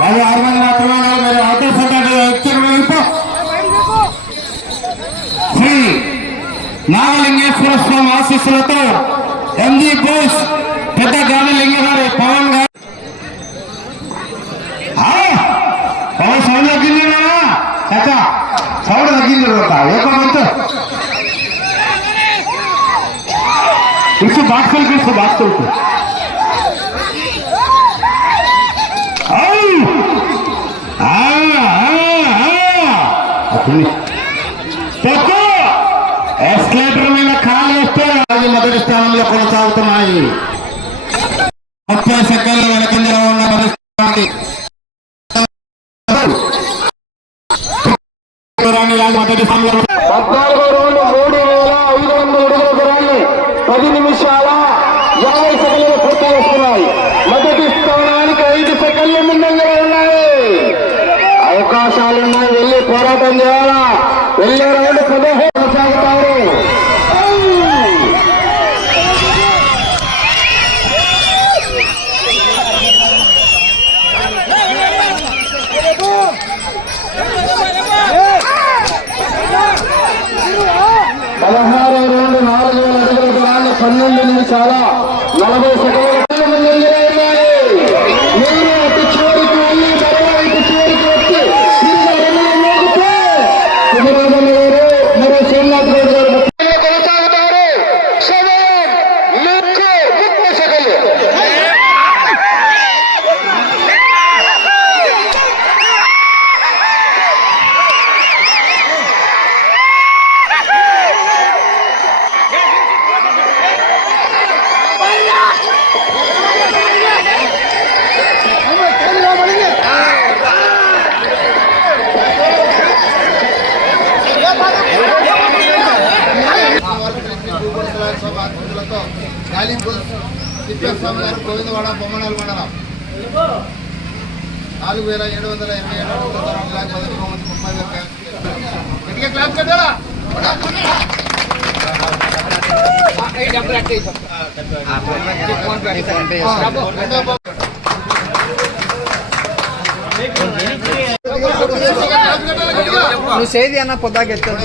भाई 6 మంది మాత్రమే మీరు శ్రీ నాగలింగేశ్వర స్వామి ఆశీస్సులతో ఎంజీ బోస్ పెద్ద గాలిలింగ గారి పవన్ గారు సౌండ్ తగ్గింది చాచా సౌండ్ తగ్గింది ఇసు బాక్సులకి ఇసు బాక్సులకి ఎస్కలేటర్ మీద కాలు వేస్తే మొదటి స్థానంలో కొనసాగుతున్నాయి. 30 సెకండ్ల వెనకంజలో ఉన్న మొదటి స్థానానికి మొదటి స్థానంలో 14 రౌండ్ 3,500 అడుగుల దూరాన్ని 10 నిమిషాల 50 సెకండ్లు పూర్తి చేస్తున్నాయి. మొదటి స్థానానికి 5 సెకండ్లు ముందంజలో ఉన్నాయి. అవకాశాలున్నాయి, వెళ్ళి పోరాటం చేయాలా. వెళ్ళే రౌండ్ 15 కొనసాగుతారు. పదహారో రౌండ్ 4,000 అడుగుల దూరాన్ని 12 నిమిషాల 40 సెకండ్లు ముందంజలో ఉన్నాయి. మీరు అటు చివరికి వెళ్ళి తర్వాత ఇటు చివరికి వచ్చి మరో శ్రీనాథ్ గౌడ్ గారు కొనసాగుతారు. 30 సెకండ్లు. తిప్పేస్వామి గారు గోవిందవాడ బొమ్మనాలు మండలం 4,727 అడుగుల దూరం బ్లాక్ మొదటి బహుమతి 30,000 క్లాస్ కట్టారా. నువ్వు చేది అన్న పొద్దాకెత్తాను.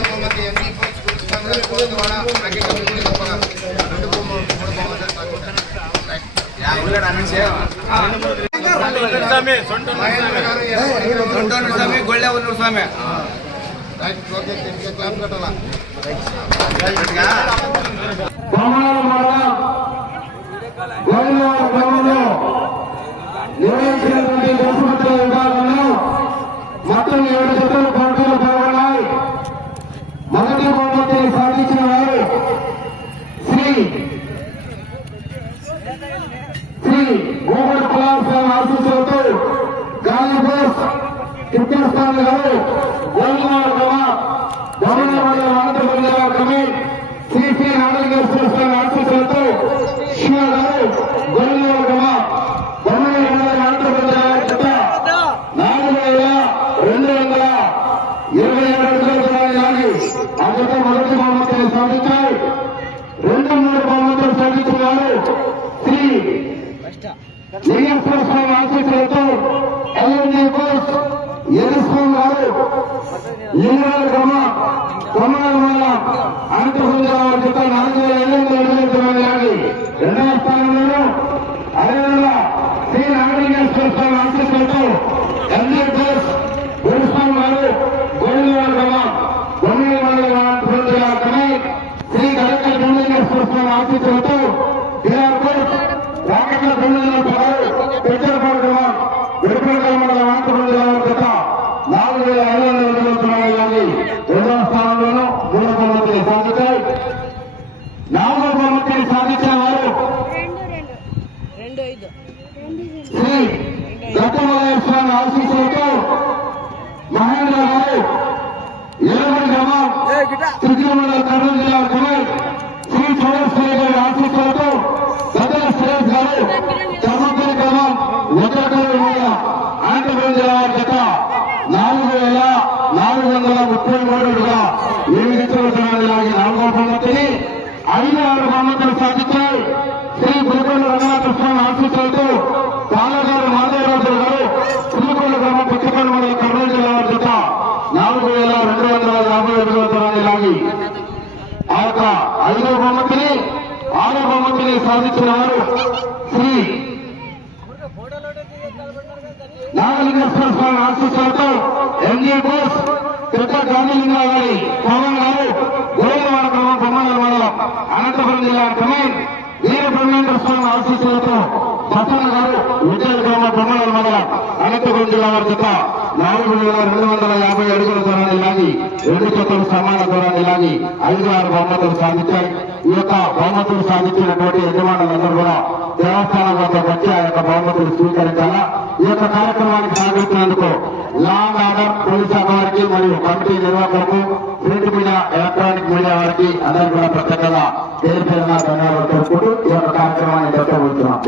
గొళ్ళెవన్నూరు స్వామి మొత్తం 7 జతలు పోటీలు పాల్గొన్నాయి. మొదటి బహుమతిని సాధించిన వారు శ్రీ గోగుడు కులాస్వామి ఆశీస్సులతో గాలి బోస్ తిప్పేస్వామి గారు గోల్మార్ బొమ్మల మండలం ఆంధ్రప్రదేశ్ జిల్లా కమిటీ శ్రీ నాగలింగేశ్వర స్వామి ఆశీస్సులతో శివ గారు గోల్మార్ బొమ్మల మండలం ఆంధ్రప్రదేశ్ జత 4,227 అడుగుల దూరాన్ని లాగి ఆ జత మొదటి బహుమతిని సాధించాయి. 2-3 బహుమతులు సాధించినారు శ్రీ లింగేశ్వర స్వామి ఆశీస్సులతో ఎల్ఎన్జీ బోస్ ఎరుస్వామి గారు లింగాల కొమ్మల ఆంధ్రప్రదేశ్ జత 4,800 అడుగుల దూరాన్ని లాగి రెండవ స్థానంలో అదేవిధంగా శ్రీ నాగలింగేశ్వర స్వామి ఆశీస్సులతో ఎల్ఎన్జీ బోస్ ఎరుస్వామి గారు బొమ్మల మండలం ఆంధ్రప్రదేశ్ కమిటీ శ్రీ గడకల బొమ్మలింగేశ్వర స్వామి ఆశీస్సులతో బిఆర్ బోస్ రాకట్ల బొమ్మల పెద్దపాడు విడుపుల మండలం ఆంధ్రప్రదేశ్ జత 4,500 అడుగుల దూరాన్ని రెండవ స్థానంలోనూ 3వ బహుమతిని సాధించాయి. 4వ బహుమతిని సాధించిన వారు శ్రీ దత్తమలయ స్వామి ఆశీస్సులతో మహేంద్ర గారు ఎలవల్ గ్రామం త్రికమల కర్నూలు జిల్లా కమిటీ శ్రీ చౌడేశ్వరి గారి ఆశీస్సులతో గద్దల సురేష్ గారు ధర్మపురి గ్రామం వజ్రకూరు మండలం ఆంధ్రప్రదేశ్ జిల్లా జత 4,433 అడుగుల 7 దూరాన్ని లాగి 4వ బహుమతిని 5-6 బహుమతులు సాధించాయి. శ్రీ గురుకొండ రంగనాథ స్వామి ఆశీస్సులతో పాలగారు మాధవరాజు గారు నాగలింగేశ్వర స్వామి ఆశీస్సులతో ఎంజీ బోస్ పెద్ద గాంధీలింగ గారి పవన్ గారు గోవిందవాడ గ్రామం బొమ్మల మండలం అనంతపురం జిల్లా కమాండ్ వీర బ్రహ్మేంద్ర స్వామి ఆశీస్సులతో బసన్న గారు విజయ గ్రామ బొమ్మల మండలం అనంతపురం జిల్లా వారి చేత 4,250 అడుగుల దూరాన్ని లాగి 2 జతలు సమాన దూరాన్ని లాగి 5-6 బహుమతులు సాధించాయి. ఈ యొక్క బహుమతులు సాధించినటువంటి యజమానులందరూ కూడా దేవస్థానం వద్దకు వచ్చి ఆ యొక్క బహుమతులు స్వీకరించాలా. ఈ యొక్క కార్యక్రమానికి సహకరించినందుకు లాంగ్ ఆర్డర్ పోలీస్ శాఖ వారికి మరియు కమిటీ నిర్వాహకులకు ప్రింట్ మీడియా ఎలక్ట్రానిక్ మీడియా వారికి అందరూ కూడా ప్రత్యేకంగా పేరు పేరున ధన్యవాదాలు తెలుపుకుంటూ ఈ యొక్క కార్యక్రమాన్ని జరపబోతున్నాం.